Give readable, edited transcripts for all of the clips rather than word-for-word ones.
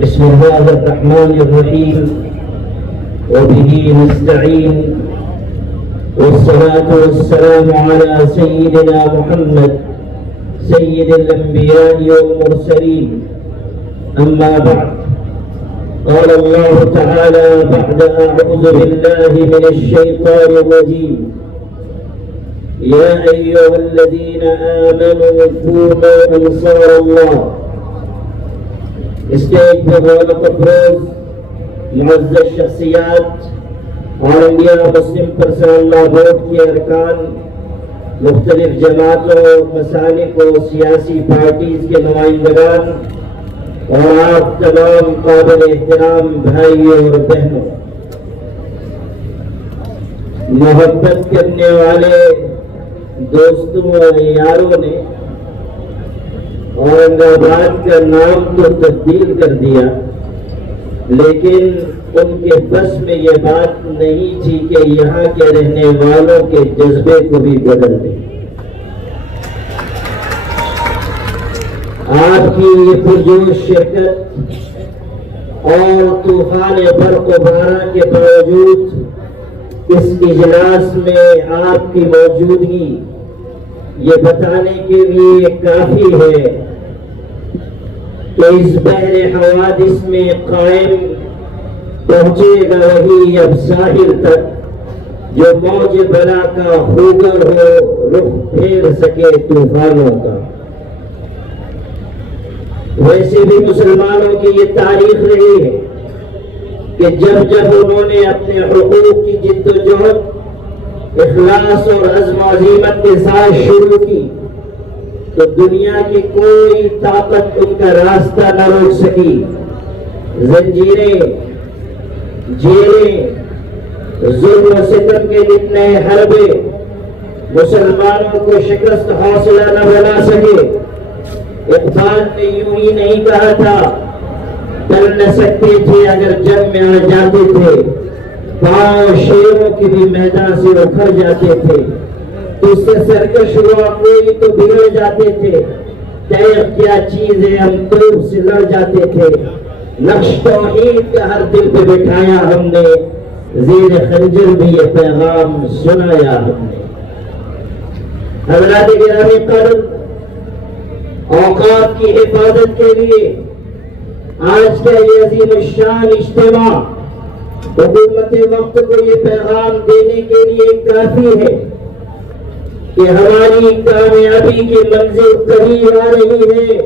بسم الله الرحمن الرحيم وبه نستعين والصلاة والسلام على سيدنا محمد سيد الأنبياء والمرسلين. أما بعد، قال الله تعالى بعد أعوذ بالله من الشيطان الرجيم: يا أيها الذين آمنوا كونوا أنصار الله. اسٹیج پہ غیرت افروز معزز شخصیات، آل انڈیا مسلم پرسنل لا بورڈ کے ارکان، مختلف جماعتوں، مسالک و سیاسی پارٹیز کے نمائندگان اور آپ تمام قابل احترام بھائیوں اور بہنوں، محبت کرنے والے دوستوں اور یاروں نے اورنگ آباد کا نام تو تبدیل کر دیا، لیکن ان کے بس میں یہ بات نہیں تھی کہ یہاں کے رہنے والوں کے جذبے کو بھی بدل دیں۔ آپ کی یہ پرجوش شرکت اور طوفان برق و باران کے باوجود اس اجلاس میں آپ کی موجودگی یہ بتانے کے لیے کافی ہے کہ اس بحر حوادث میں قائم پہنچے گا وہی اب ساحل تک جو موج بلا کا ہوگر ہو، رخ پھیر سکے طوفانوں کا۔ ویسے بھی مسلمانوں کی یہ تاریخ رہی ہے کہ جب جب انہوں نے اپنے حقوق کی جد و جہد اخلاص اور عزم و عزیمت کے ساتھ شروع کی تو دنیا کی کوئی طاقت ان کا راستہ نہ روک سکی۔ زنجیریں، جیلیں، ظلم و ستم کے جتنے حربے مسلمانوں کو شکست حوصلہ نہ بنا سکے۔ اقبال نے یوں ہی نہیں کہا تھا، ڈر نہ سکتے تھے اگر جنگ میں آ جاتے تھے، پاؤں شیروں کی بھی میدان سے اکھڑ جاتے تھے، اس سے سرکش ہوا کوئی تو بگڑ جاتے تھے، تیغ کیا چیز ہے ہم توپ سے لڑ جاتے تھے، نقش توحید کا ہر دل پہ بٹھایا ہم نے، زیر خنجر بھی یہ پیغام سنایا ہم نے۔ حضرات گرامی قدر، اوقات کی حفاظت کے لیے آج کا یہ عظیم الشان اجتماع حکومت وقت کو یہ پیغام دینے کے لیے کافی ہے کہ ہماری کامیابی کی منزل قریب آ رہی ہے،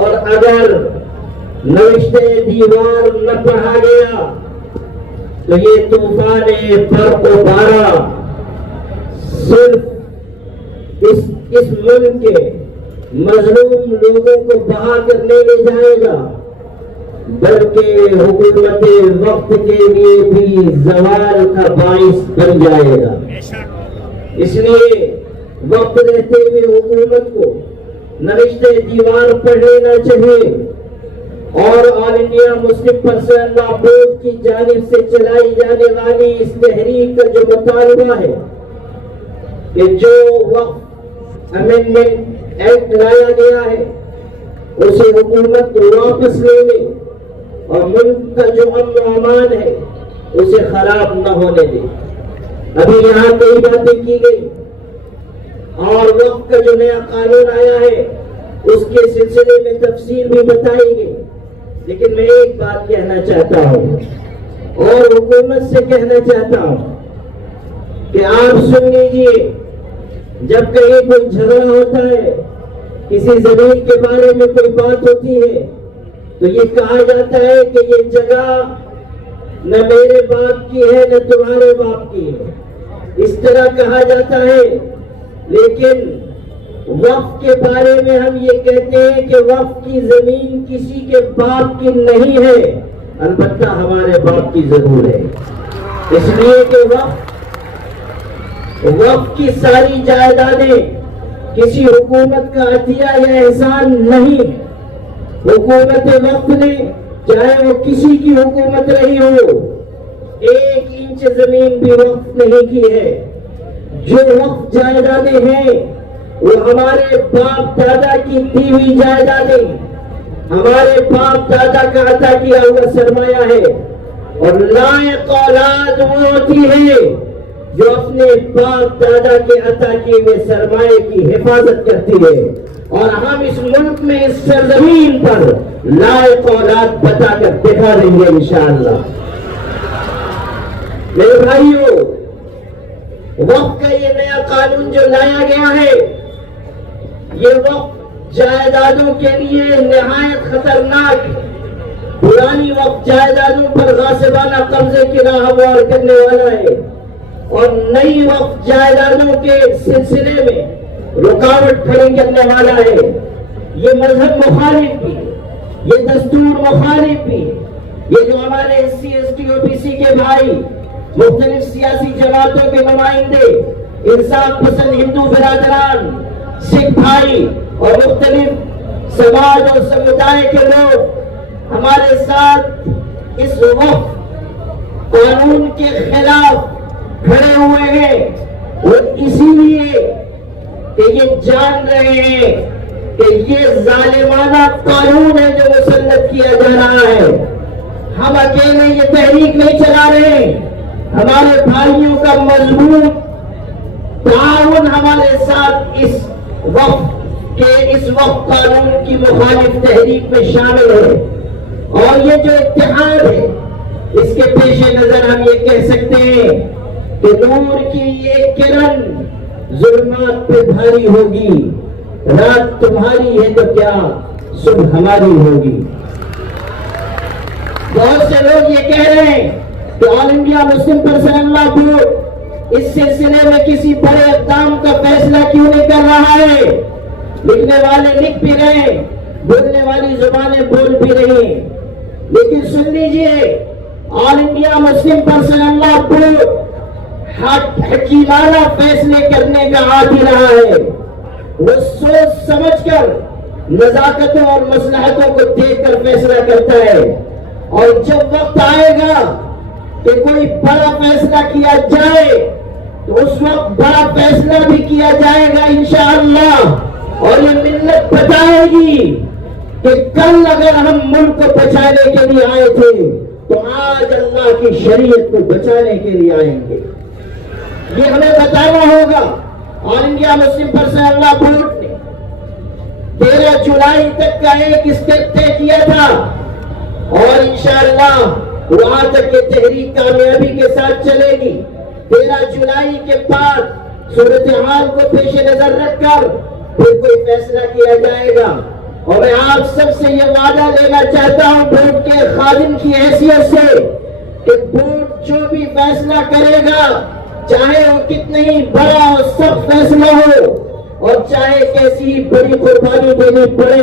اور اگر نوشتہ دیوار نہ پڑھا گیا تو یہ طوفان برق و باران صرف اس ملک کے مظلوم لوگوں کو بہا کر نہیں لے جائے گا، بلکہ حکومت وقت کے لیے بھی زوال کا باعث بن جائے گا۔ اس لیے وقت رہتے ہوئے حکومت کو نوشتہ دیوار پڑھ لینا چاہیے، اور آل انڈیا مسلم پرسنل لا بورڈ کی جانب سے چلائی جانے والی اس تحریک کا جو مطالبہ ہے کہ جو وقت امینڈمنٹ ایکٹ لایا گیا ہے اسے حکومت کو واپس لے لے، اور ملک کا جو امن و امان ہے اسے خراب نہ ہونے دے۔ ابھی یہاں کئی باتیں کی گئی اور وقت کا جو نیا قانون آیا ہے اس کے سلسلے میں تفصیل بھی بتائی گئی، لیکن میں ایک بات کہنا چاہتا ہوں اور حکومت سے کہنا چاہتا ہوں کہ آپ سن لیجیے، جب کہیں کوئی جھگڑا ہوتا ہے، کسی زمین کے بارے میں کوئی بات ہوتی ہے تو یہ کہا جاتا ہے کہ یہ جگہ نہ میرے باپ کی ہے نہ تمہارے باپ کی ہے، اس طرح کہا جاتا ہے۔ لیکن وقف کے بارے میں ہم یہ کہتے ہیں کہ وقف کی زمین کسی کے باپ کی نہیں ہے، البتہ ہمارے باپ کی ضرور ہے، اس لیے کہ وقف کی ساری جائیدادیں کسی حکومت کا عطیہ یا احسان نہیں۔ حکومت وقت نے چاہے وہ کسی کی حکومت رہی ہو، 1 انچ زمین بھی وقف نہیں کی ہے۔ جو وقف جائیدادیں ہیں وہ ہمارے باپ دادا کی دی ہوئی جائیدادیں، ہمارے باپ دادا کا عطا کیا ہوا سرمایہ ہے، اور لائق اولاد وہ ہوتی ہے جو اپنے باپ دادا کے عطا کیے ہوئے سرمایہ کی حفاظت کرتی ہے، اور ہم اس ملک میں اس سرزمین پر لائق اولاد بتا کر دکھا دیں گے انشاءاللہ۔ میرے بھائیوں، وقف کا یہ نیا قانون جو لایا گیا ہے، یہ وقف جائیدادوں کے لیے نہایت خطرناک ہے۔ پرانی وقف جائیدادوں پر غاصبانہ قبضے کی راہ ہموار کرنے والا ہے، اور نئی وقف جائیدادوں کے سلسلے میں رکاوٹ کھڑی کرنے والا ہے۔ یہ مذہب مخالف بھی، یہ دستور مخالف بھی، یہ جو ہمارے SC ST OBC کے بھائی، مختلف سیاسی جماعتوں کے نمائندے، انصاف پسند ہندو برادران، سکھ بھائی اور مختلف سماج اور سمدائے کے لوگ ہمارے ساتھ اس وقف قانون کے خلاف کھڑے ہوئے ہیں، اور اسی لیے کہ یہ جان رہے ہیں کہ یہ ظالمانہ قانون ہے جو مسلط کیا جا رہا ہے۔ ہم اکیلے یہ تحریک نہیں چلا رہے، ہمارے بھائیوں کا مضبوط تعاون ہمارے ساتھ اس وقف قانون کی مخالف تحریک میں شامل ہے، اور یہ جو اتحاد ہے اس کے پیش نظر ہم یہ کہہ سکتے ہیں کہ نور کی یہ کرن ظلمات پہ بھاری ہوگی، رات تمہاری ہے تو کیا صبح ہماری ہوگی۔ بہت سے لوگ یہ کہہ رہے ہیں کہ آل انڈیا مسلم پرسنل لا بورڈ اس سلسلے میں کسی بڑے اقدام کا فیصلہ کیوں نہیں کر رہا ہے۔ لکھنے والے لکھ بھی رہے، بولنے والی زبانیں بول بھی رہی، لیکن سن لیجئے، آل انڈیا مسلم پرسنل لا بورڈ حکیمانہ فیصلے کرنے کا عادی رہا ہے۔ وہ سوچ سمجھ کر نزاکتوں اور مصلحتوں کو دیکھ کر فیصلہ کرتا ہے، اور جب وقت آئے گا کہ کوئی بڑا فیصلہ کیا جائے تو اس وقت بڑا فیصلہ بھی کیا جائے گا انشاءاللہ، اور یہ ملت بتائے گی کہ کل اگر ہم ملک کو بچانے کے لیے آئے تھے تو آج اللہ کی شریعت کو بچانے کے لیے آئیں گے۔ یہ ہمیں بتانا ہوگا۔ آل انڈیا مسلم پرسنل لا بورڈ نے 13 جولائی تک کا ایک اسٹیپ طے کیا تھا، اور انشاءاللہ وہاں تک یہ تحریک کامیابی کے ساتھ چلے گی۔ 13 جولائی کے بعد صورتحال کو پیش نظر رکھ کر پھر کوئی فیصلہ کیا جائے گا، اور میں آپ سب سے یہ وعدہ لینا چاہتا ہوں بورڈ کے خادم کی حیثیت سے کہ بورڈ جو بھی فیصلہ کرے گا، چاہے وہ کتنی بڑا اور سخت فیصلہ ہو، اور چاہے کیسی بڑی قربانی دینی پڑے،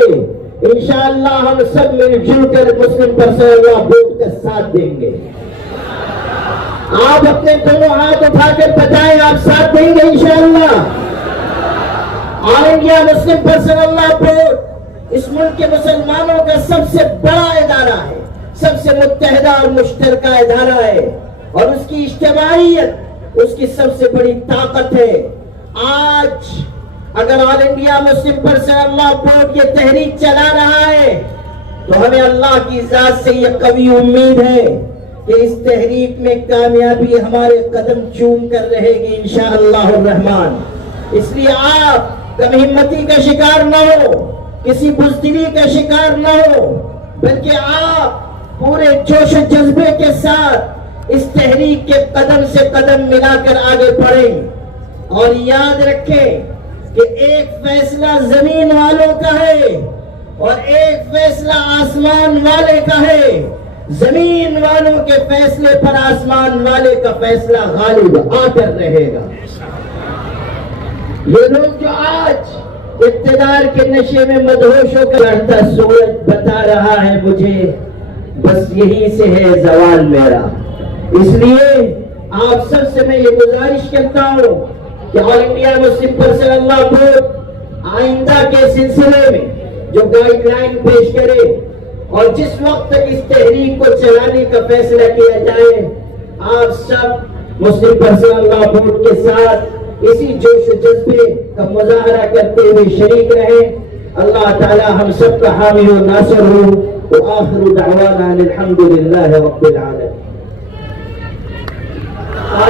انشاءاللہ ہم سب مل جل کر مسلم پرسنل لا بورڈ کا ساتھ دیں گے۔ آپ اپنے دونوں ہاتھ اٹھا کر بتائیں آپ ساتھ دیں گے انشاءاللہ۔ آل انڈیا مسلم پرسنل لا بورڈ اس ملک کے مسلمانوں کا سب سے بڑا ادارہ ہے، سب سے متحدہ اور مشترکہ ادارہ ہے، اور اس کی اجتماعیت اس کی سب سے بڑی طاقت ہے۔ آج اگر آل انڈیا مسلم پرسنل لا بورڈ یہ تحریک چلا رہا ہے تو ہمیں اللہ کی ذات سے یہ قوی امید ہے کہ اس تحریک میں کامیابی ہمارے قدم چوم کر رہے گی انشاءاللہ الرحمن۔ اس لیے آپ کم ہمتی کا شکار نہ ہو، کسی بزدلی کا شکار نہ ہو، بلکہ آپ پورے جوش و جذبے کے ساتھ اس تحریک کے قدم سے قدم ملا کر آگے بڑھیں، اور یاد رکھیں کہ ایک فیصلہ زمین والوں کا ہے اور ایک فیصلہ آسمان والے کا ہے۔ زمین والوں کے فیصلے پر آسمان والے کا فیصلہ غالب آ کر رہے گا۔ یہ لوگ جو آج اقتدار کے نشے میں مدہوش ہو کر رہتا سورج بتا رہا ہے مجھے بس یہی سے ہے زوال میرا۔ اس لیے آپ سب سے میں یہ گزارش کرتا ہوں کہ آل انڈیا مسلم پرسنل لا بورڈ آئندہ کے سلسلے میں جو گائیڈ لائن پیش کرے، اور جس وقت تک اس تحریک کو چلانے کا فیصلہ کیا جائے، آپ سب مسلم پرسنل لا بورڈ کے ساتھ اسی جوش و جذبے کا مظاہرہ کرتے ہوئے شریک رہیں۔ اللہ تعالی ہم سب کا حامی و ناصر ہو. وآخر دعوانا الحمد للہ رب العالمین.